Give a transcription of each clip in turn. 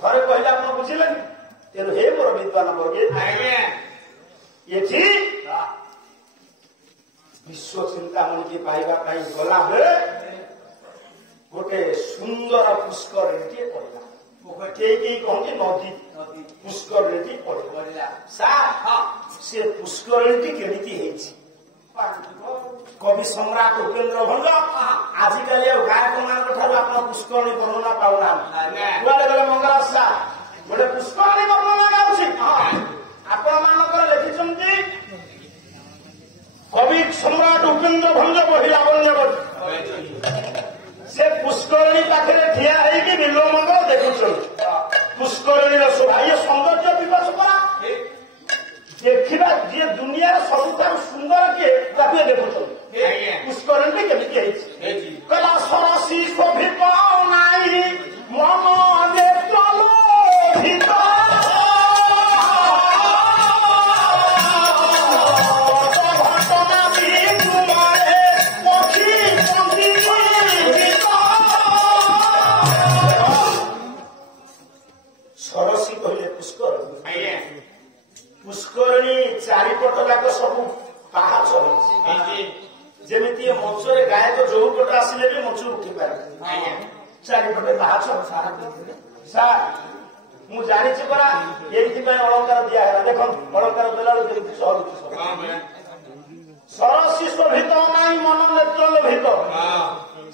ଥରେ କହିଲେ ଆପଣ ବୁଝିଲେନି। ତେଣୁ ହେ ମୋର ବିଦ୍ୱାନ ବର୍ଗେ ଏଠି ବିଶ୍ୱ ଚିନ୍ତାମଣିକି ପାଇବା ପାଇଁ ଗଲାବେଳେ ଗୋଟେ ସୁନ୍ଦର ପୁଷ୍କରିଣୀଟିଏ ପଡ଼ିଲା। କେହି କହନ୍ତି ନଦୀ ପୁଷ୍କରିଣୀଟି ପଡ଼ିଲା। ସେ ପୁଷ୍କରିଣୀଟି କେମିତି ହେଇଛି? କବି ସମ୍ରାଟ ଉପେନ୍ଦ୍ର ଭଞ୍ଜ ଆଜିକାଲି ଆଉ ଗାୟକ ମାନଙ୍କ ଠାରୁ ଆପଣ ପୁଷ୍କରିଣୀ ବର୍ଣ୍ଣନା ପାଉନାହାନ୍ତି। କୁଆଡେ ଗଲେ ମଙ୍ଗଳ ସାର୍ ଗୋଟେ ପୁଷ୍କରିଣୀ ବର୍ଣ୍ଣନା ଗାଉଛି। ଆପଣ ମାନଙ୍କର ଲେଖିଛନ୍ତି କବି ସମ୍ରାଟ ଉପେନ୍ଦ୍ର ଭଞ୍ଜ ବହି ଲାବଣ୍ୟବତୀ। ସେ ପୁଷ୍କରିଣୀ ପାଖରେ ଠିଆ ହେଇକି ନୀଳମଙ୍ଗଳ ଦେଖୁଛନ୍ତି। ପୁଷ୍କରିଣୀର ଶୋଭା ଇଏ ସୌନ୍ଦର୍ଯ୍ୟ ବିକାଶ କରା ଦେଖିବା ଯିଏ ଦୁନିଆର ସବୁଠାରୁ ସୁନ୍ଦର କିଏ ତାକୁ ଦେଖୁଛନ୍ତି। ପୁଷ୍କରିଣୀ କେମିତି ହେଇଛି? କହିଲା ସରସି ଶୋଭିତ ନାହିଁ ମନ ନେତ୍ର ଲୋଭିତ ଘଟଣା ବିଦ୍ରୁମରେ ପକ୍ଷୀ ସରସି କହିଲେ ପୁଷ୍କରିଣୀ। ପୁଷ୍କରିଣୀ ଚାରିପଟ ଯାକ ସବୁ ପାହାଚ ହେଇଛି। ଯେମିତି ମଞ୍ଚରେ ଗାୟକ ଯୋଉ ପଟ ଆସିଲେ ବି ମଞ୍ଚ ଉଠି ପାରେ। ଚାରିପଟେ ପାହାଚ। ସାର୍ ମୁଁ ଜାଣିଛି ପରା ଏଇଥିପାଇଁ ଅଳଙ୍କାର ଦିଆହେଲା। ଦେଖନ୍ତୁ ଅଳଙ୍କାର ଦେଲାବେଳକୁ କେମିତି ସରୁଛି। ସରସି ଶୋଭିତ ନାହିଁ ମନ ନେତ୍ର ଲୋଭିତ।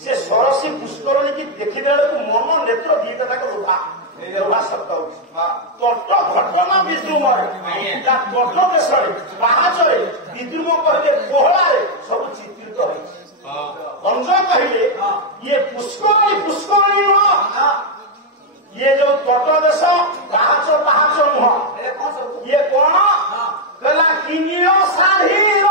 ସେ ସରସି ପୁଷ୍କରିଣୀ କି ଦେଖିଲା ବେଳକୁ ମନ ନେତ୍ର ଦିଟା ଯାକ ଲୋଭା ସତ ହଉଛି। ତଟ ଘଟଣା ବିଦ୍ରୁମରେ ତଟ ଦେଶରେ ପାହାଚରେ ବିଦ୍ରୁମ କହିଲେ କୋହଳାରେ ସବୁ ଚିତ୍ରିତ ହେଇଛି। ଭଞ୍ଜ କହିଲେ ଇଏ ପୁଷ୍କରିଣୀ ପୁଷ୍କରିଣୀ ନୁହଁ। ଇଏ ଯୋଉ ତଟ ଦେଶ ପାହାଚ ପାହାଚ ନୁହଁ। ଇଏ କଣ କହିଲା କିନିଳ ଶାଢ଼ୀର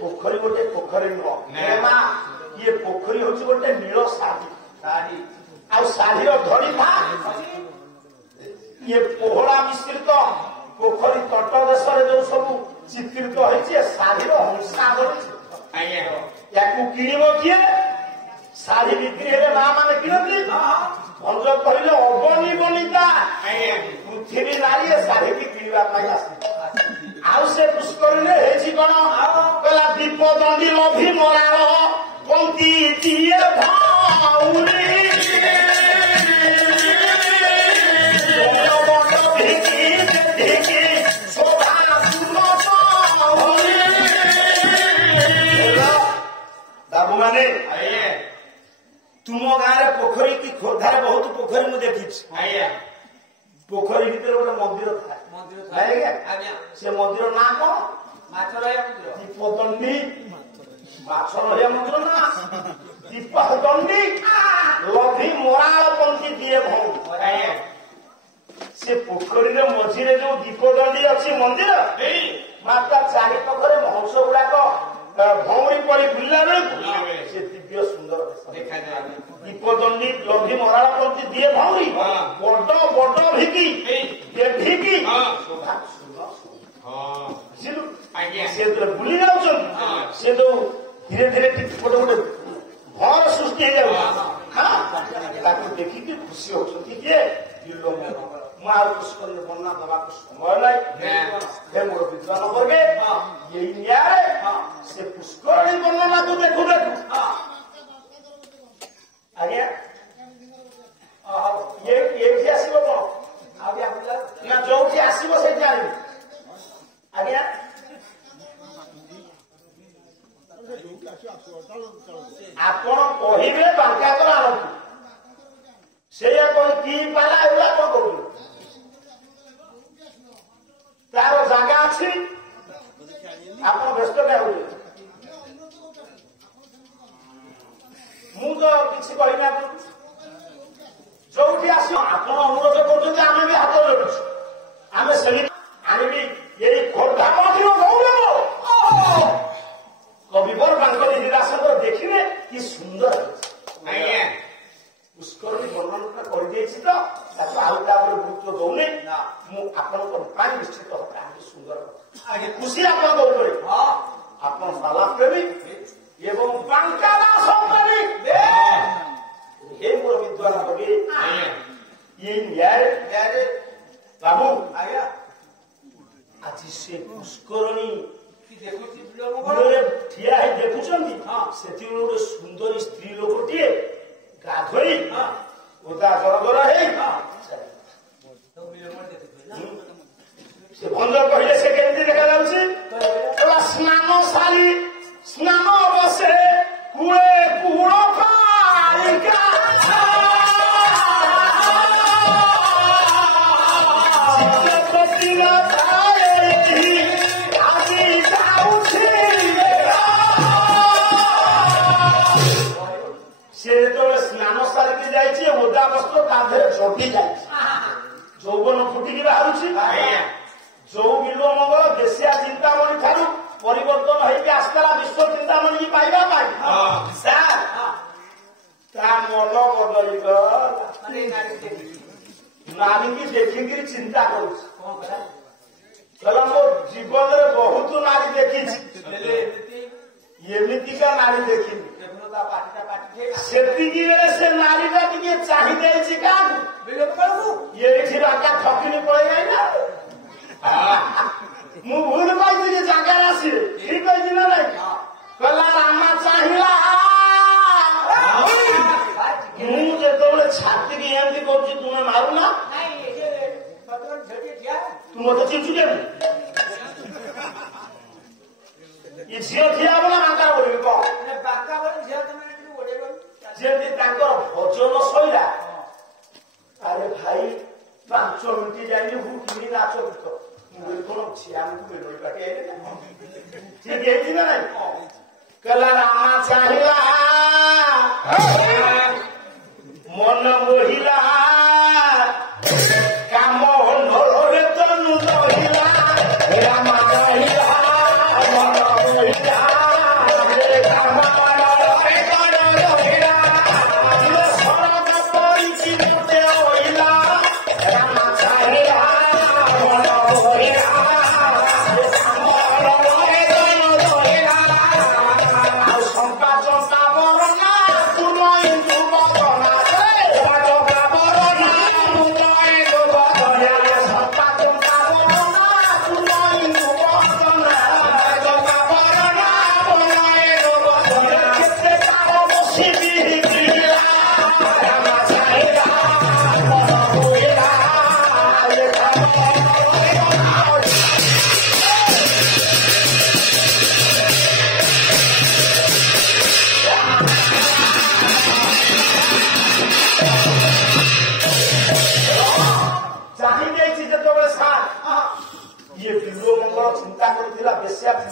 ପୋଖରୀ ଗୋଟେ ପୋଖରୀ ନୁହଁ। ଇଏ ପୋଖରୀ ହଉଛି ଗୋଟେ ନୀଳ ଶାଢ଼ୀ। ଆଉ ଶାଢ଼ୀର ଧଡ଼ିଥା ଇଏ ପୋହଳା ମିଶ୍ରିତ ପୋଖରୀ ତଟ ଦେଶରେ ଯୋଉ ସବୁ ଚିତ୍ରିତ ହେଇଛି ଶାଢ଼ୀର ହଂସା ଧରିଛି। ୟାକୁ କିଣିବ କିଏ? ଶାଢ଼ୀ ବିକ୍ରି ହେଲେ ମା ମାନେ କିଣନ୍ତି। ଭଞ୍ଜ କହିଲେ ଅବନି ବନିତା ପୃଥିବୀ ନାରୀ ଶାଢ଼ୀକି କିଣିବା ପାଇଁ ଆସେ। ଆଉ ସେ ପୁଷ୍କରିଣୀରେ ହେଇଛି କଣ? କହିଲା ଦୀପ ଦଣ୍ଡି ଲୋଭି ମରାଳ ପନ୍ତି ଦିଏ ଭାଉରୀ ବାବୁ ମାନେ ତୁମ ଗାଁରେ ପୋଖରୀ କି ଖୋର୍ଦ୍ଧାରେ ବହୁତ ପୋଖରୀ ମୁଁ ଦେଖିଛି। ପୋଖରୀ ଭିତରେ ଗୋଟେ ମନ୍ଦିର ଥାଏ। ସେ ମନ୍ଦିର ନାଁ କଣ? ଦୀପଦଣ୍ଡୀ ମାଛ ରହିବା ମନ୍ଦିର ନା ଦୀପଦଣ୍ଡୀ ଲୋଭି ମରାଳ ପନ୍ତି ଦିଏ ଭଉଣୀ। ସେ ପୋଖରୀର ମଝିରେ ଯୋଉ ଦୀପଦଣ୍ଡୀ ଅଛି ମନ୍ଦିର ମାତା ଚାରି ପାଖରେ ମହଂସ ଗୁଡାକ ଭଉଁରୀ ପରି ବୁଲିଲା ବେଳକୁ ସେ ଦିବ୍ୟ ସୁନ୍ଦର ଦେଖାଯାଏ। ଦୀପଦଣ୍ଡୀ ଲୋଭି ମରାଳ ପନ୍ତି ଦିଏ ଭଉଁରୀ ବଡ ବଡ ଭିକି ଭିକି ସେ ବୁଲି ଯାଉଛନ୍ତି। ସେ ଯୋଉ ଧୀରେ ଧୀରେ ଗୋଟେ ଗୋଟେ ଘର ସୃଷ୍ଟି ହେଇଯାଉଛି ତାକୁ ଦେଖିକି ଖୁସି ହଉଛନ୍ତି। କିଏ? ମୁଁ ଆଉ ପୁଷ୍କରିଣୀ ବର୍ଣ୍ଣନା ଦେବାକୁ ସମୟ ନାହିଁ। ହେ ମୋର ବିଦ୍ୱାନ ବର୍ଗେ ଏଇ ନ୍ୟାୟରେ ସେ ପୁଷ୍କରିଣୀ ବର୍ଣ୍ଣନାକୁ ଦେଖୁ ଦେଖୁ ଆଜ୍ଞା ଏଇଠି ଆସିବ କଣ ନା ଯୋଉଠି ଆସିବ ସେଇଠି ଆଣିବି। ଆଜ୍ଞା ଆପଣ କହିବେ ବାଙ୍କାକର ଆଣନ୍ତୁ। ସେଇଆ କହି କି ପାଲା ଏଗୁଡା କଣ କରୁଛନ୍ତି? ତାର ଜାଗା ଅଛି ଆପଣ ବ୍ୟସ୍ତ କାହିଁ ହଉଛନ୍ତି? ମୁଁ ତ କିଛି କହିନି ଆପଣଙ୍କୁ ଯୋଉଠି ଆସିବ ଆପଣ ଅନୁରୋଧ କରୁଛନ୍ତି ଆମେ ବି ହାତ ଯୋଡୁଛୁ ଆମେ ସେମିତି ଆଣିବି ଏଇ ଖୋର୍ଦ୍ଧା ମନ୍ଦିର ଗୌରବ କବିବର ତାଙ୍କର ନିରାଶଙ୍କର ଦେଖିବେ କି ସୁନ୍ଦର ଆଜ୍ଞା ପୁଷ୍କରଣୀ ବର୍ଣ୍ଣନା କରିଦେଇଛି ତ ତାକୁ ଆଉ ତାପରେ ଗୁରୁତ୍ୱ ଦଉନି ମୁଁ ଆପଣଙ୍କ ପାଇଁ ନିଶ୍ଚିତ ଭାବେ ସୁନ୍ଦର ଖୁସି ଆପଣଙ୍କ ଉପରେ ଆପଣ ପାଲା ପ୍ରେମୀ ଏବଂ ବାଙ୍କାଦାସ ପ୍ରେମୀ हे मोर विद्वान कवि ये न्याय बाबू आया आज से पुष्करणी ठिया है देखुंट से गोटे सुंदर स्त्री लोकटे गाधोई ओदा गरगर है भंज कहले से केमती देखा जाउछि स्नान सारी स्नान बसे कूड़े कूड़ पाइका स्नान सारिकी जाइए ओदा वस्त्र कांधे जटी जाए যৌবন ফুটিকি বাহাରୁଛି ଯୋଉ ବିଲ ମଙ୍ଗଳ ଦେଶିଆ ଚିନ୍ତାମଣି ଠାରୁ ପରିବର୍ତ୍ତନ ହେଇକି ଆସିଥିଲା ବିଶ୍ୱ ଚିନ୍ତାମଣି ପାଇବା ପାଇଁ ତା ମନ ବଦଳିଗଲା ନାରୀକି ଦେଖିକିରି ଚିନ୍ତା କରୁଛି କହିଲା ମୋ ଜୀବନରେ ବହୁତ ନାରୀ ଦେଖିଛି ଏମିତିକା ନାରୀ ଦେଖିନି ସେତିକି ବେଳେ ସେ ନାରୀଟା ଟିକେ ଚାହିଁ ଦେଇଛି କାହାକୁ ଏଇଠି ବାକା ଠକିନି ପଳେଇ ଆଇଲା ମୁଁ ଭୁଲ କହିଥିଲି ଜାଗାରେ ଆସିବେ ଠିକ କହିଛି ନା ନାଇଁ କହିଲା ରାମା ଚାହିଁଲା ମୁଁ ଯେତେବେଳେ ଛାତିକି ଏମିତି କରୁଛି ତୁମେ ମାରୁନା ତୁ ମତେ ଚିଞ୍ଚୁ କେମିତି ଏ ଝିଅ ଠିଆ ହବ ନା ବାଙ୍କା ବୋଲିବି କଣ ଯେମିତି ତାଙ୍କର ଭଜନ ଶୈଳା ଆରେ ଭାଇ 5 ମିନିଟ୍ ଯାଇନି ମୁଁ କିଣି ନାଚ ଗୀତ ମୁଁ କଣ ଛିଆଙ୍କୁ ମିଳୁପାଟେ ଠିକ ହେଇଛି ନା ନାଇଁ କହିଲା ରାମା ଚାହିଁଲା ମନ ମୋହିଲା କାମ ଢୋଳରେ ତନୁ ରହିଲା ରାମା ରହିଲା ମନ ମୋହିଲା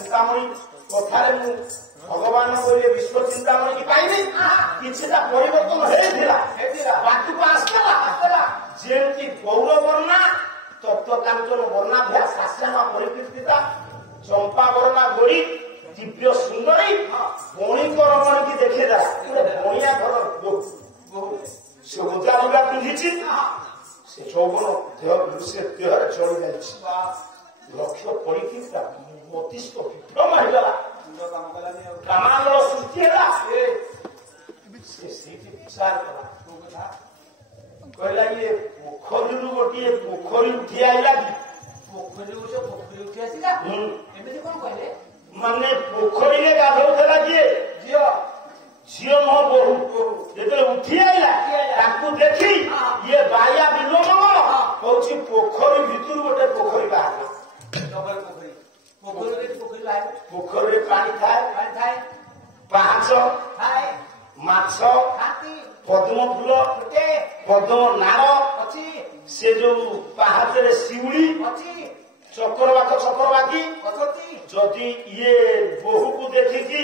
ଚିନ୍ତାମଣି କଥାରେ ମୁଁ ଭଗବାନ କହିଲେ ବିଶ୍ୱ ଚିନ୍ତାମଣି କି ପାଇବି କିଛିଟା ପରିବର୍ତ୍ତନ ହେଇଥିଲା ବାଟକୁ ଆସିଥିଲା ଯେମିତି ଗୌର ବର୍ଣ୍ଣା ତପ୍ତକାଞ୍ଚନ ବର୍ଣ୍ଣାଭ୍ୟା ଶାସ୍ୟାମା ପରିକୀର୍ତ୍ତିତା ଚମ୍ପା ବର୍ଣ୍ଣା ଗୋରୀ ଦିବ୍ୟ ସୁନ୍ଦରୀ ବଣିକ ରମଣୀକି ଦେଖେଇଦେଲା ଗୋଟେ ବଣିଆ ଘର ସେ ଓଦା ଲୁଗା ପିନ୍ଧିଛି ସେ ଯୌବନ ସେ ଦେହରେ ଚଳି ଯାଇଛି ଲକ୍ଷ୍ୟ ପଡିକି ମସ୍ତିଷ୍କ ବିଭ୍ରମ ହେଇଗଲା କାମାଣ୍ଡଳ ସୃଷ୍ଟି ହେଲା ସେ ସେଇଠି ବିଚାର କଲା କହିଲା ଇଏ ପୋଖରୀରୁ ଗୋଟିଏ ପୋଖରୀ ଉଠି ଆଇଲା କି ପୋଖରୀ ଉଠି ଆସିଲା ଏମିତି କଣ କହିଲେ ମାନେ ପୋଖରୀରେ ଗାଧଉଥିଲା କିଏ ଝିଅ ନୁହଁ ବୋହୁ ଯେତେବେଳେ ଉଠି ଆଇଲା ତାକୁ ଦେଖି ଇଏ ବାୟା ବିଲୋମଙ୍ଗଳ କହୁଛି ପୋଖରୀ ଭିତରୁ ଗୋଟେ ପୋଖରୀ ବାହାରିଲା ପୋଖରୀରେ ପାଣି ଥାଏ ପାହାଚ ମାଛ ପଦ୍ମ ଫୁଲ ପଦ୍ମ ନାଳ ସେ ଯୋଉ ପାହାଚରେ ଶିଉଳି ଚକ୍ରବାକି ଯଦି ଇଏ ବୋହୂକୁ ଦେଖିକି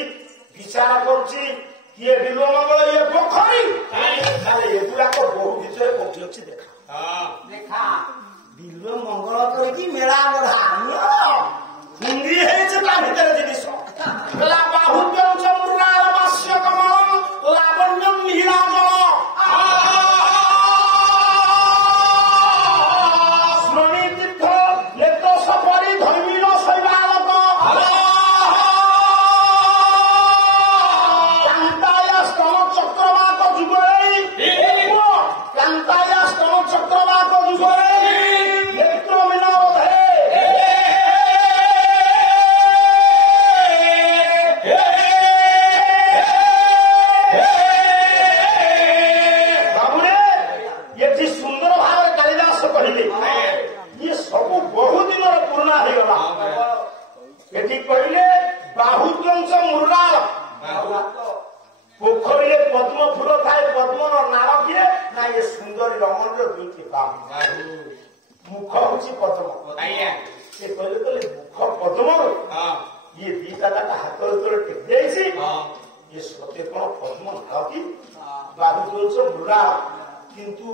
ବିଚାର କରୁଛି ଇଏ ବିଲୋମଙ୍ଗଳ ଇଏ ପଦ୍ମ ଫୁଲ ଥାଏ ପଦ୍ମର ନାଳ କିଏ ନା ଏ ସୁନ୍ଦରୀ ରମଣୀର ଦୁଇଟି ବାହୁ ମୁଖ ହଉଛି ପଦ୍ମ ସେ କହିଲେ ମୁଖ ପଦ୍ମରୁ ଇଏ ଦିଟା ଯାକ ହାତ ତଳେ ଟେକି ଯାଇଛି ଇଏ ସତେ କଣ ପଦ୍ମ ନାଳ କି ବାହୁ ଦଉଛ ମୃଣାଳ କିନ୍ତୁ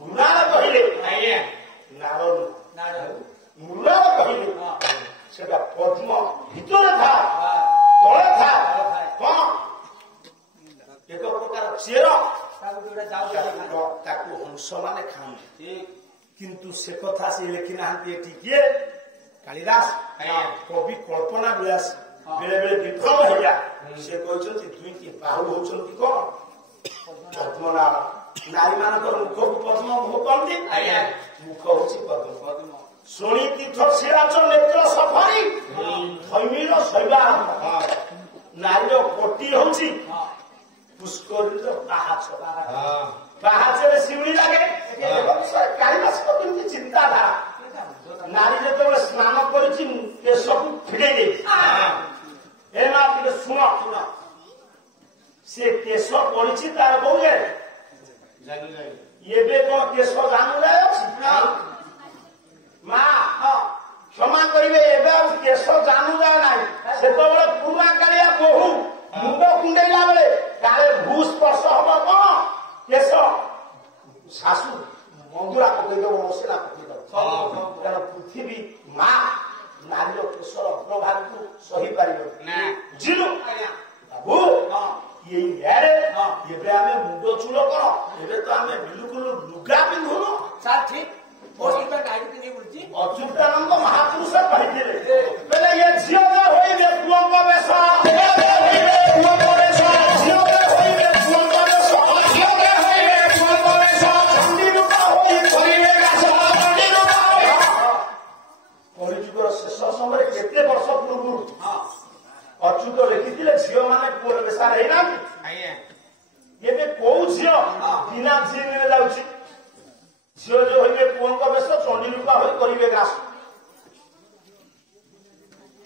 ମୃଣାଳ କହିଲେ ନାଳ ମୃଣାଳ କହିଲେ ସେଟା ପଦ୍ମ ଭିତରେ ଥାଏ ତଳେ ଥାଏ କଣ ଏକ ପ୍ରକାର ଚେର ତାକୁ ହଂସ ମାନେ ଖାଆନ୍ତି କିନ୍ତୁ ସେ କଥା ସେ ଲେଖି ନାହାନ୍ତି ଏଠି କିଏ କାଳିଦାସ କବି କଳ୍ପନା ବିଳାସ ବେଳେ ବେଳେ ବିଭ୍ରମ ହେଲା ସେ କହିଛନ୍ତି ଦୁଇଟି ବାହୁ ହଉଛନ୍ତି କଣ ପଦ୍ମନାଳ ନାରୀ ମାନଙ୍କର ମୁଖକୁ ପଦ୍ମ ମୁଖ କହନ୍ତି ମୁଖ ହଉଛି ପଦ୍ମ ଶୁଣି ତୀର୍ଥ ଶିରାଚ ନେତ୍ର ସଫାରି ଧୈମୀର ଶୈବା ନାରୀର କୋଟି ହଉଛି ପୁଷ୍କରୀର ପାହାଚ ପାହାଚରେ ଶିଉଳି ଲାଗେ କାଳିଦାସଙ୍କ କେମିତି ଚିନ୍ତାଧାରା ନାରୀ ଯେତେବେଳେ ସ୍ନାନ କରିଛି କେଶକୁ ଫିଡେଇ ଦେଇଛି ଏ ମା ଟିକେ ଶୁଣ ସେ କେଶ ପଡିଛି ତାର ବୋଉ ଏବେ କଣ କେଶ ଜାଣୁଯାଏ ଅଛି ମା କ୍ଷମା କରିବେ ଏବେ ଆଉ କେଶ ଜାଣୁଯାଏ ନାହିଁ ସେତେବେଳେ ପୁରୁଣା କାଳିଆ ବୋହୁ ମୁଣ୍ଡ କୁଣ୍ଡେଇଲା ବେଳେ କାଳେ ଭୂ ସ୍ପର୍ଶ ହବ କଣ କେଶ ଶାଶୁ ମନ୍ଦୁରା ପକେଇଦବ ମସଲା ପକେଇଦବ କାରଣ ପୃଥିବୀ ମା ନାରୀର କେଶର ଅଗ୍ରଭାଗକୁ ସହିପାରିବ ବୁଝିଲୁ ବାବୁ ଏବେ ଆମେ ମୁଣ୍ଡ ଚୂଳ କଣ ଏବେ ତ ଆମେ ବିଲକୁଲ ଲୁଗା ପିନ୍ଧୁନୁ ଠିକ ଅଚ୍ୟୁତାନନ୍ଦ ମହାପୁରୁଷ କହିଥିଲେ ବୋଲେ ଏ ଝିଅ ହୋଇବେ ପୁଅଙ୍କ ବେଶ କଳିଯୁଗର ଶେଷ ସମୟରେ କେତେ ବର୍ଷ ପୂର୍ବରୁ ଅଚ୍ୟୁତ ଲେଖିଥିଲେ ଝିଅ ମାନେ ପୁଅର ବେଶାରେ ହେଇନାହାନ୍ତି ଏବେ କୋଉ ଝିଅ ବିନା ଜିନରେ ଯାଉଛି ଝିଅ ଯୋଉ ହୋଇବେ ପୁଅଙ୍କ ବେଶ ଚଣ୍ଡୀ ରୂପା ହୋଇ କରିବେ ଘାସ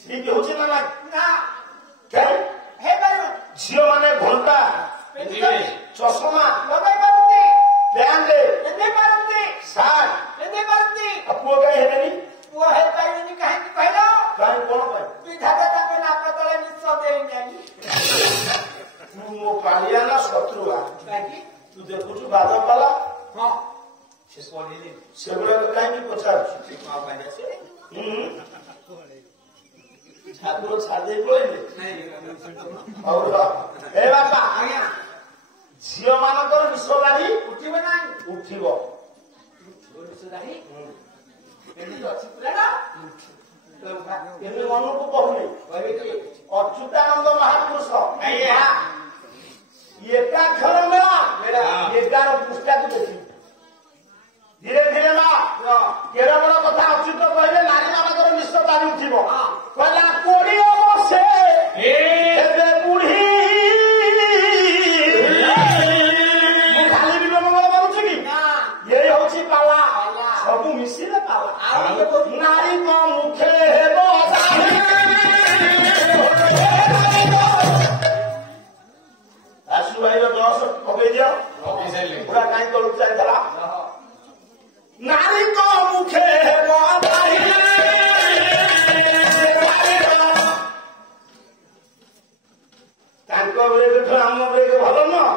ଠିକ ହଉଛି ନା ନାଇଁ ଝିଅ ମାନେ ଘଣ୍ଟା ଚଷମା ଲଗାଇ ପାରନ୍ତି ପ୍ୟାଣ୍ଟ ପିନ୍ଧି ପାରନ୍ତି ସାର୍ଟ ପିନ୍ଧି ପାରନ୍ତି ପୁଅ କାହିଁ ହେବେନି ପୁଅ ହେଇପାରିବେନି କାହିଁକି କହିଲ କାହିଁ କଣ ପାଇଁ ବିଧାତା ତାଙ୍କ ନାକ ତଳେ ନିଶ ଦେଇନାହିଁ ତୁ ମୋ କାଳିଆ ନା ଶତ୍ରୁଆ କାହିଁକି ତୁ ଦେଖୁଛୁ ବାଦମ ବାଲା ହଁ ସେଗୁଡାକ କାହିଁକି ପଚାରୁଛୁ ଠାକୁର ଛାଡ଼ି ପଳେଇଲେ ଏ ବାପା ଆଜ୍ଞା ଝିଅ ମାନଙ୍କର ନିଶ ଦାଢି ଉଠିବ ନାହିଁ ଉଠିବ ମନକୁ କହୁନି ଅଚ୍ୟୁତାନନ୍ଦ ମହାପୁରୁଷ ଏକାକ୍ଷର ମେଳା 11 ପୃଷ୍ଠାକୁ ଦେଖି ଧୀରେ ଧୀରେ ମା କେଡେ ବଡ କଥା ଅଚ୍ୟୁତ କହିଲେ ନାରୀ ମାନଙ୍କର ନିଶ ଦାଢି ଉଠିବ କହିଲା 20 ବର୍ଷେ ଏବେ ବୁଢୀ ମୁଁ ଖାଲି ବିଲମ୍ବ କରୁଛି କି ଏଇ ହଉଛି ପାଲା ସବୁ ମିଶିଲେ ପାଲା ନାରୀ କ ମୁଖେ ହେବ ଆସୁ ଭାଇର 10 ପକେଇ ଦିଅ ପୁରା କାହିଁ ତଳକୁ ଚାଲିଥିଲା ନାରୀ କ ମୁଖେ ହେବ ତାଙ୍କ ବ୍ରେକ୍ ଆମ ବ୍ରେକ୍ ଭଲ ନୁହଁ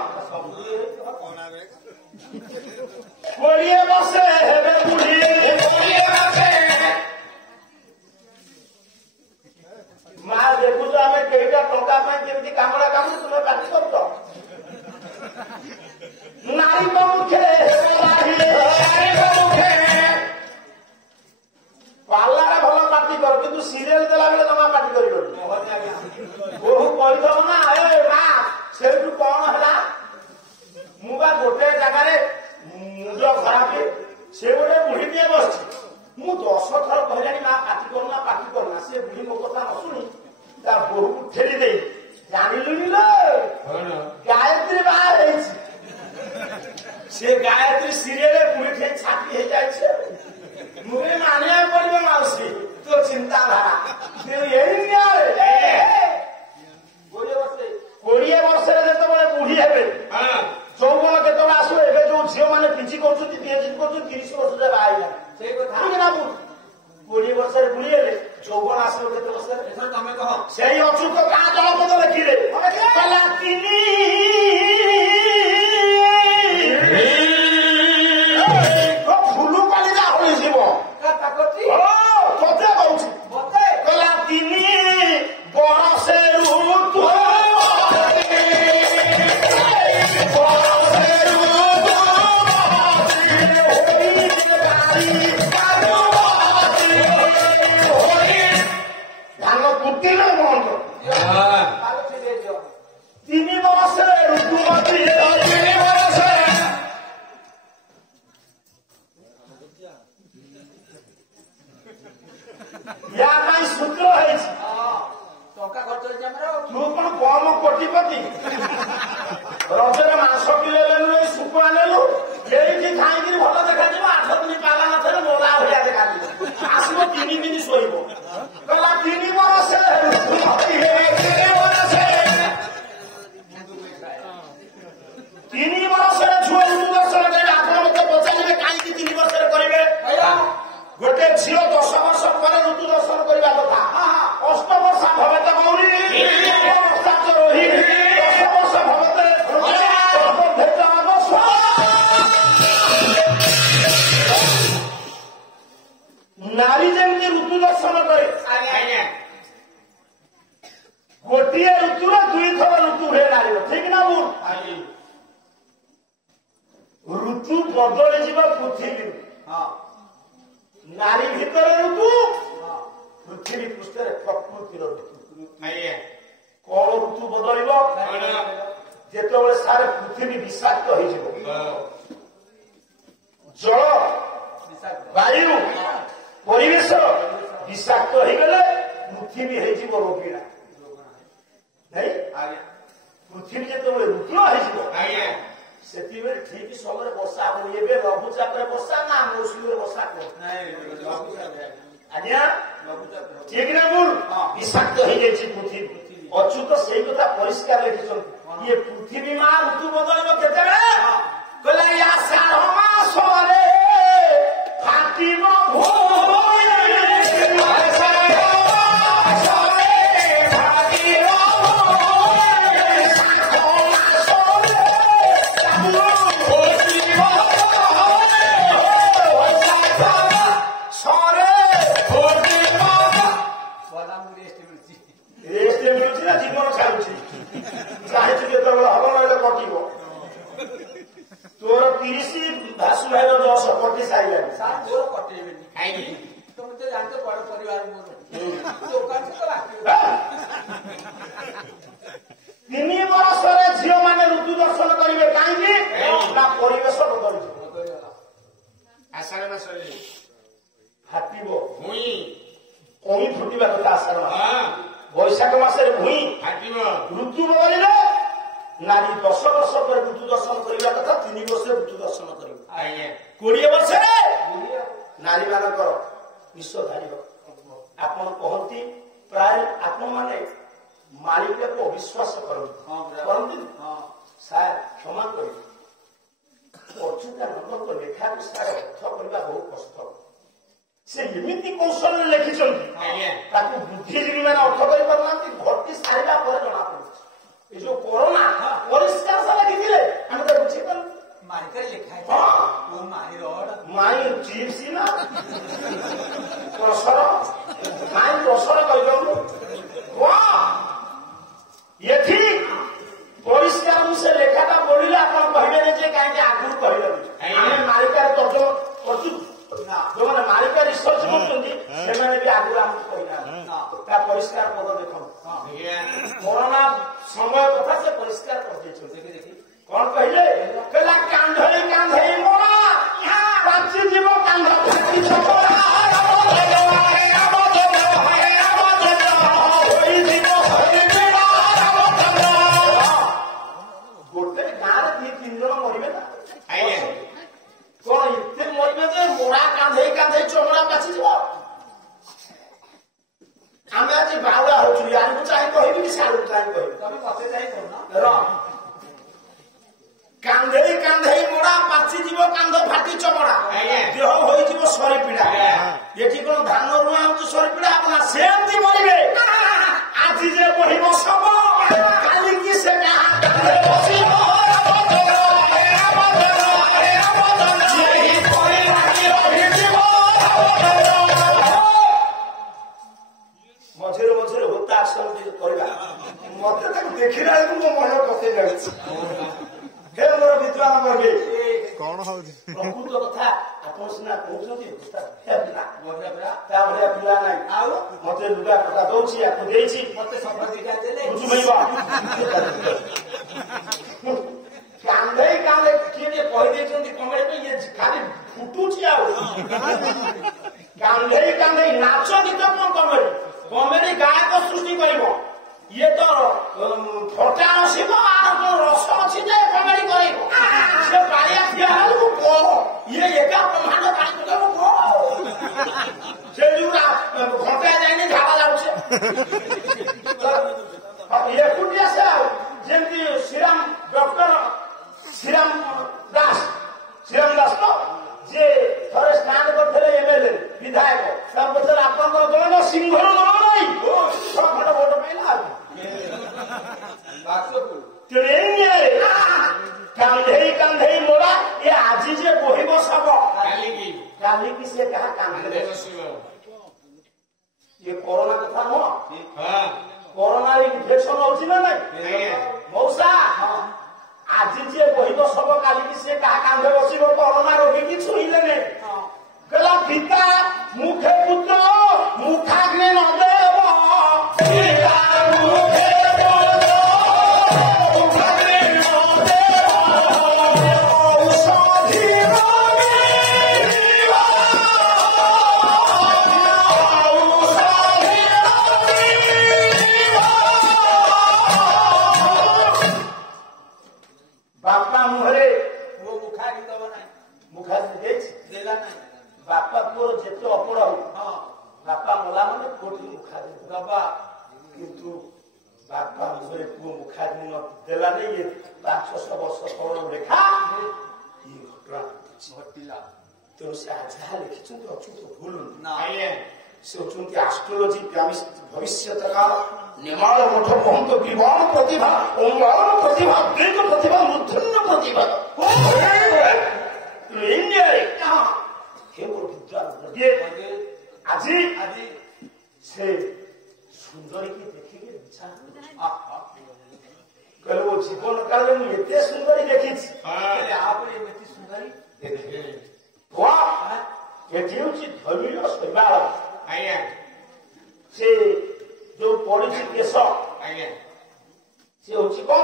20 ବର୍ଷ ହେବେ ବୁଢୀ ମା ଦେଖୁଛ ଆମେ କେଇଟା ଟଙ୍କା ପାଇଁ କେମିତି କାମୁଡା କାମୁଡି ତୁମେ ପାଟି କରୁଛ ନାରୀ ମୁଖେ ପାର୍ଲାରେ ଭଲ ପାର୍ଟି କର କିନ୍ତୁ ସିରିଏଲ ଦେଲା ବେଳେ ଜମା ପାର୍ଟି କରିବନି ବୋହୁ କହିଦବ ନା ଏ ମା ସେଇଠୁ କଣ ହେଲା ମୁଁ ବା ଗୋଟେ ଜାଗାରେ ମୁଣ୍ଡ ଖରାପ ସେ ଗୋଟେ ବୁଢୀ ଟିଏ ବସିଛି ମୁଁ 10 ଥର କହିଲାଣି ମା ପାଟି କରୁନା ସେ ବୁଢୀ ମୋ କଥା ନ ଶୁଣି ତା ବୋହୂକୁ ଠେଲି ଦେଇ ଜାଣିଲୁନି ଲୋ ଗାୟତ୍ରୀ ବାହା ହେଇଛି ସେ ଗାୟତ୍ରୀ ସିରିଏଲ ବୁଢୀ ଠେଇ ଛାତି ହେଇଯାଇଛି ମୁଁ ବି ମାନିବାକୁ ପଡିବ ମାଉସୀ ତୋ ଚିନ୍ତାଧାରା 20 ବର୍ଷରେ ଯେତେବେଳେ ବୁଢୀ ହେବେ ଆସିବ କେତେ ବର୍ଷରେ? ତମେ କହ। ସେଇ ଅଚ୍ୟୁତ କାହା ଜଳପଦ ଲେଖିଲେ କହିଲା ତିନି ଫୁଲୁ କାଳିଦା ହୋଇଯିବ କେତେ କହୁଛି କହିଲା ତିନି ବରଷେ ଋତୁ ଧାନ କୁଟିଲେ ବନ୍ଦ 3 ବର୍ଷରେ ଋତୁମତୀ ୟା ପାଇଁ ସୂତ୍ର ହେଇଛି ଟଙ୍କା ଖର୍ଚ୍ଚ ହେଇଛି ଆମର। ତୁ କଣ କମ କୋଟିପତି ରଜରେ ମାଂସ କିଲୋ ନେଲୁ ଏଇ ଶୁଖୁଆ ନେଲୁ ଏଇଠି ଖାଇକିରି ଭଲ ଦେଖାଯିବ 8 ଦିନ ପାଲା ନଥିଲେ ମୋଲା ଭଳିଆ ଦେଖାଯିବ ଆସିବ 3 ଦିନ ଶୋଇବ କହିଲା 3 ବର୍ଷରେ ଋତୁମତୀ 3 ବର୍ଷରେ ଝିଅ ଋତୁ ଦର୍ଶନ କରିବେ। ଆପଣ ମତେ ପଚାରିବେ କାହିଁକି 3 ବର୍ଷରେ କରିବେ? ଗୋଟେ ଝିଅ 10 ବର୍ଷ ପରେ ଋତୁ ଦର୍ଶନ କରିବା କଥା 8 ବର୍ଷ ଭବେତ ଗୌରୀ 10 ବର୍ଷ ଭବେତ ନାରୀ ଯେମିତି ଋତୁ ଦର୍ଶନ କରେ ଗୋଟିଏ ଋତୁରେ 2 ଥର ଋତୁ ହୁଏ ନାରୀର ଠିକ ନା ଭୁଲ? ଋତୁ ବଦଳିଯିବ ପୃଥିବୀ ନାରୀ ଭିତରେ ଋତୁ ପୃଥିବୀ ପୃଷ୍ଠରେ ପ୍ରକୃତିର ଋତୁ କଣ ଋତୁ ବଦଳିବ? ଯେତେବେଳେ ସାରେ ପୃଥିବୀ ବିଷାକ୍ତ ହେଇଯିବ ଜଳ ବାୟୁ ପରିବେଶ ବିଷାକ୍ତ ହେଇଗଲେ ପୃଥିବୀ ହେଇଯିବ ରୋଗୀଣା ନାଇଁ ପୃଥିବୀ ଯେତେବେଳେ ରୁଗ୍ଣ ହେଇଯିବ ସେତେବେଳେ ଠିକ ସମୟରେ ବର୍ଷା ହବନି। ଏବେ ଲଘୁଚାପରେ ବର୍ଷା ନା ମୌସୁମୀରେ ବର୍ଷା କଣ? ଆଜ୍ଞା ଠିକ ନା ଭୁଲ? ବିଷାକ୍ତ ହେଇଯାଇଛି ପୃଥିବୀ। ଅଚ୍ୟୁତ ସେଇ କଥା ପରିଷ୍କାର ଲେଖିଛନ୍ତି ଇଏ ପୃଥିବୀ ମା ଋତୁ ବଦଳିବ କେତେବେଳେ? କହିଲା ୟା ଆଷାଢ଼ ମାସରେ ଫାଟିବ ଜୀବନ ଛାଡୁଛି ଚାହିଁଛୁ ଯେତେବେଳେ ହବ ନହେଲେ କଟିବ। ତୋର 30 ଭାସୁ ଭାଇର 10 କଟି ସାରିଲାଣି। ତୋର କଟେଇବେନି କାହିଁକି ତମେ ତ ଜାଣିଛ ବଡ ପରିବାର ମୋର 3 ବର୍ଷରେ ଝିଅ ମାନେ ଋତୁ ଦର୍ଶନ କରିବେ କାହିଁକି ନା ପରିବେଶ ବଦଳିଯିବ। ଆଷାଢ଼ ମାସରେ ଫାଟିବ କଇଁ ଫୁଟିବା କଥା ଆଷାଢ଼ ମାସ ବୈଶାଖ ମାସରେ ଭୂଇଁ ଋତୁ ବଦଳିଲେ ନାରୀ 10 ବର୍ଷ ପରେ ଋତୁ ଦର୍ଶନ କରିବା କଥା 3 ବର୍ଷରେ ଋତୁ ଦର୍ଶନ କରିବ। 20 ବର୍ଷରେ ନାରୀ ମାନଙ୍କର ବିଷ ଧାରିବ। ଆପଣ କହନ୍ତି ପ୍ରାୟ ଆପଣ ମାନେ ମାଳିକାକୁ ଅବିଶ୍ୱାସ କରନ୍ତି ସାର୍ କ୍ଷମା କରିବେ ଅଚ୍ୟୁତାନନ୍ଦଙ୍କ ଲେଖାକୁ ସାର୍ ଅର୍ଥ କରିବା ବହୁ କଷ୍ଟ। ସେ ଏମିତି କୌଶଳରେ ଲେଖିଛନ୍ତି ତାକୁ ବୁଦ୍ଧିଜୀବୀ ମାନେ ଅର୍ଥ କରିପାରୁନାହାନ୍ତି। ଘଟି ସାରିଲା ପରେ ଜଣା ପଡୁଛି ଏ ଯୋଉ କରୋନା ପରିଷ୍କାର ସେ ଲେଖିଥିଲେ ଆମେ ତ ବୁଝିପାରୁ ମାଳିକାରେ ଲେଖା ମାଇ ଚିପ୍ସ ନା ରସର ମାଇ ରସର କହିଦଉ ଏଠି ପରିଷ୍କାର ମୁଁ ସେ ଲେଖାଟା ପଢିଲେ ଆପଣ କହିବେନି ଯେ କାହିଁକି ଆଗରୁ କହିଲେନି। ଆମେ ମାଳିକାରେ ତର୍ଜମା କରୁଛୁ ଯୋଉମାନେ ମାଳିକା ରିସର୍ଚ୍ଚ କରୁଛନ୍ତି ସେମାନେ ବି ଆଗରୁ ଆମକୁ କହିନାହାନ୍ତି। ତା ପରିଷ୍କାର ପଦ ଦେଖନ୍ତୁ କରୋନା ସମୟ କଥା ସେ ପରିଷ୍କାର କରିଦେଇଛନ୍ତି। କଣ କହିଲେ କହିଲା କାନ୍ଧରେ କାନ୍ଧେଇ ମୋରା ପାଚି ଯିବ କାନ୍ଧ ଫାଟି ଗୋଟେ ଗାଁରେ 2-3 ଜଣ ମରିବେ ନା କଣ ଏତେ ମରିବେ ଯେ ମୋଡା କାନ୍ଧେଇ କାନ୍ଧେଇ ଚମଡ଼ା ପାଚିଯିବ। ଆମେ ଆଜି ବାଉଳା ହଉଛୁ ୟାକୁ ଚାହିଁ କହିବି କି ସାଡ଼କୁ ଚାହିଁ କହିବି ତମେ ମତେ ଯାଇ କରୁନ କାନ୍ଧେଇ କାନ୍ଧେଇ ମୋଡା ପାଚିଯିବ କାନ୍ଧ ଫାଟି ଚମଡ଼ା ଦେହ ହୋଇଯିବ ସରିପିଡ଼ା। ଏଠି କଣ ଧାନ ରୁଆ ହଉଛି ସରିପିଡ଼ା ଆପଣ ସେମିତି କରିବେ ଆଜି ଯେ ବହିବ ଶବ କାଲିକି ସେ କାହା ବସିବ ମଝିରେ ମଝିରେ ହୋତା ଆକ୍ସନ ଟିକେ କରିବା ମତେ ତାକୁ ଦେଖିଲା ବେଳକୁ ମୋ ମନ କଷେଇ ଯାଉଛି ହେ ମୋର ବିଦ୍ୱାନ ବର୍ଗେ କଣ ହଉଛି ପ୍ରକୃତ କଥା ଆପଣ ସିନା କହୁଛନ୍ତି ତାଭଳିଆ ପିଲା ନାହିଁ ଆଉ ମତେ ଲୁଗା କଟା ଦଉଛି ଆକୁ ଦେଇଛି ମତେ ସଫଳ ଦିଟା ଦେଲେ ବୁଝୁମେଇବା କାନ୍ଧେଇ କାନ୍ଧେ କିଏ ଟିକେ କହିଦେଇଛନ୍ତି କମେଡି ପାଇଁ ଇଏ ଖାଲି ଫୁଟୁଛି ଆଉ କାନ୍ଧେଇ କାନ୍ଧେଇ ନାଚ ଗୀତ କଣ କମେଡି କମେଡି ଗାୟକ ସୃଷ୍ଟି କରିବ ଇଏ ତ ଫଟା ଆସିବ ଆଉ କଣ ରସ ଅଛି ଯେ କମେଡି କରିବ ସେ ବାଳିଆ ଠିଆ ହେଲକୁ କହ ଇଏ ଏକା ବ୍ରହ୍ମାଣ୍ଡ କାହିଁ କହ ସେ ଯୋଉଟା ଘଣ୍ଟା ଯାଇନି ଝାଡା ଯାଉଛି ଏକୁଟିଆ ସେ ଆଉ ଯେମିତି ଶ୍ରୀରାମ ଡକ୍ଟର ଶ୍ରୀରାମ ଦାସ ତ ଯିଏ ଥରେ ସ୍ନାନ କରିଥିଲେ ଏମଏଲଏ ବିଧାୟକ ତାର ପଛରେ ଆପଣଙ୍କର ଦଳ ସିଂହର ଦଳ ନାହିଁ 6 ଖଣ୍ଡ ଭୋଟ ପାଇଲା କାନ୍ଧେଇ କାନ୍ଧେଇ ମୋଡ଼ା ଏ ଆଜି ଯେ ବହିବ ଶବ କାଲିକି ସେ କାହା କାନ୍ଧରେ ଇଏ କରୋନା କଥା ନୁହଁ କରୋନାରେ ଇନଫେକ୍ସନ ହଉଛି ନା ନାଇଁ ମଉସା ଆଜି ଯିଏ ବହିବ ଶବ କାଲିକି ସେ କାହା କାନ୍ଧରେ ବସିବ କରୋନା ରୋଗୀକି ଛୁଇଁଲେନି କହିଲା ପିତା ମୁଖେ ପୁତ୍ର ମୁଖାଗ୍ନି ନ ଦେବ ପିତା ମୁଖେ ବାପା ମୁହଁରେ ପୁଅ ମୁଖାଗ୍ନି ଦବ ନାହିଁ ମୁଖାଗ୍ନି ଦେଇଛି ଦେଲା ନାହିଁ ବାପା ପୁଅର ଯେତେ ଅପଡ଼ ହଉ ବାପା ମଲା ମାନେ ପୁଅଟି ମୁଖାଗ୍ନି ଦବା କିନ୍ତୁ ବାପା ମୁହଁରେ ପୁଅ ମୁଖାଗ୍ନି ନ ଦେଲାନି ଇଏ 500 ବର୍ଷ ତଳର ଲେଖା ଇଏ ଘଟଣା ଘଟିଲା ତେଣୁ ସେ ଯାହା ଲେଖିଛନ୍ତି ଅଚ୍ୟୁତ ଭୁଲ ସେ ହଉଛନ୍ତି ଆଷ୍ଟ୍ରୋଲୋଜି ଭବିଷ୍ୟତ କାଳ ନିର୍ମାଣ ମଠ ମହନ୍ତ ବିବାହ ପ୍ରତିଭା ଅମ୍ଳାନ ପ୍ରତିଭା ଦ୍ୱୈତ ପ୍ରତିଭା ମୂର୍ଧନ୍ୟ ପ୍ରତିଭା ଆଜି ସେ ସୁନ୍ଦରୀ କି ଦେଖିକି ଇଚ୍ଛା କହିଲେ ମୋ ଜୀବନ କାଳରେ ମୁଁ ଏତେ ସୁନ୍ଦରୀ ଦେଖିଛି ଏମିତି ସୁନ୍ଦରୀ ଏଠି ହଉଛି ଧର୍ମୀୟ ଶୈବାଳ ସେ ଯୋଉ ପଡିଛି କେଶ ସେ ହଉଛି କଣ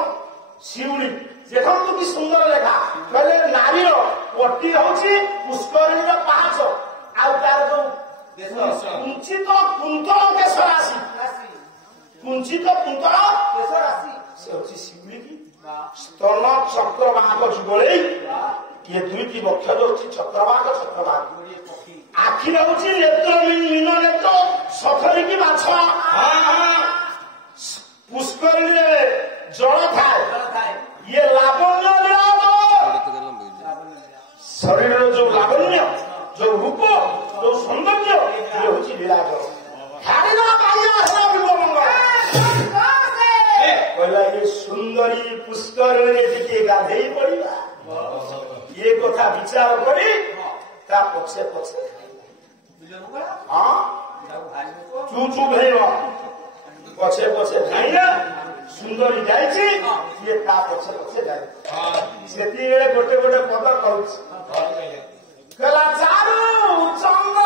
ଶିଉଳି ଦେଖନ୍ତୁ କି ସୁନ୍ଦର ଲେଖା କହିଲେ ନାରୀର ପଟି ହଉଛି ପୁଷ୍କରିଣୀର ପାହାଚ ଆଉ ତାର ଯୋଉ କୁଞ୍ଚିତ କୁନ୍ତଳ କେଶ ରାଶି କୁଞ୍ଚିତ କୁନ୍ତଳ କେଶ ରାଶି ସେ ହଉଛି ଶିଉଳି କି ସ୍ତନ ଚକ୍ରବାକ ଯୁଗଳେଇ ଇଏ ଦୁଇଟି ବକ୍ଷ ହଉଛି ଚକ୍ରବାକ ଆଖି ହଉଛି ନେତ୍ର ମୀନ ନେତ୍ର ସଫରିକି ମାଛ ପୁଷ୍କରିଣୀରେ ଜଳ ଥାଏ ଇଏ ଲାବଣ୍ୟ ଶରୀରର ଯୋଉ ଲାବଣ୍ୟ ଯୋଉ ରୂପ ଯୋଉ ସୌନ୍ଦର୍ଯ୍ୟ ଇଏ ହଉଛି ଲୀଳାଜଳ କହିଲା ଏ ସୁନ୍ଦରୀ ପୁଷ୍କରିଣୀରେ ଟିକେ ଗାଧେଇ ପଡିବା ଇଏ କଥା ବିଚାର କରି ତା ପଛେ ପଛେ ଚୁପ ହେଇବ ପଛେ ପଛେ ଧାଇଁଲା ସୁନ୍ଦରୀ ଯାଇଛି ଇଏ ତା ପଛେ ପଛେ ଯାଇଛି ସେତିକିବେଳେ ଗୋଟେ ଗୋଟେ ପଦ କହୁଛି କହିଲା ଚାରୁ ଚନ୍ଦ୍ର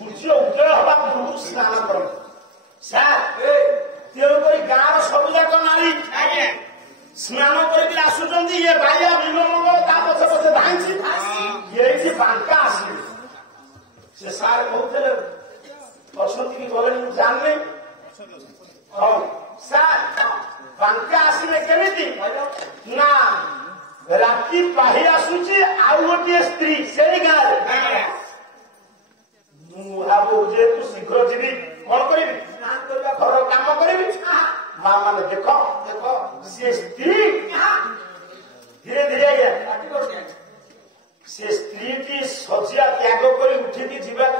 ସୂର୍ଯ୍ୟ ଉଦୟ ହେବା ପୂର୍ବରୁ ସ୍ନାନ କରନ୍ତି। ସାର୍ ତେଣୁକରି ଗାଁର ସବୁ ଯାକ ନାରୀ ସ୍ନାନ କରିକି ଆସୁଛନ୍ତି। ଇଏ ବାଇଆ ବିଲମଙ୍ଗଳ ତା ପଛେ ପଛେ ଧାଇଁଛି। ଏଇଠି ବାଙ୍କା ଆସିଲେ ସେ ସାର୍ କହୁଥିଲେ ଅଛନ୍ତି କି ଗଲେଣି ମୁଁ ଜାଣିନି। ହଉ ସାର୍ ବାଙ୍କା ଆସିଲେ କେମିତି ନା ରାତି ପାହି ଆସୁଛି ଆଉ ଗୋଟିଏ ସ୍ତ୍ରୀ ସେଇ ଗାଁରେ। ମୁଁ ଭାବୁ ଯେହେତୁ ଶୀଘ୍ର ଯିବି କଣ କରିବି ଘର କାମ କରିବି। ମା ମାନେ ଦେଖ ଦେଖ ସେ ସ୍ତ୍ରୀ ଧୀରେ ଧୀରେ ସେ ସ୍ତ୍ରୀଟି ଶଯ୍ୟା ତ୍ୟାଗ କରି ଉଠିକି ଯିବାକୁ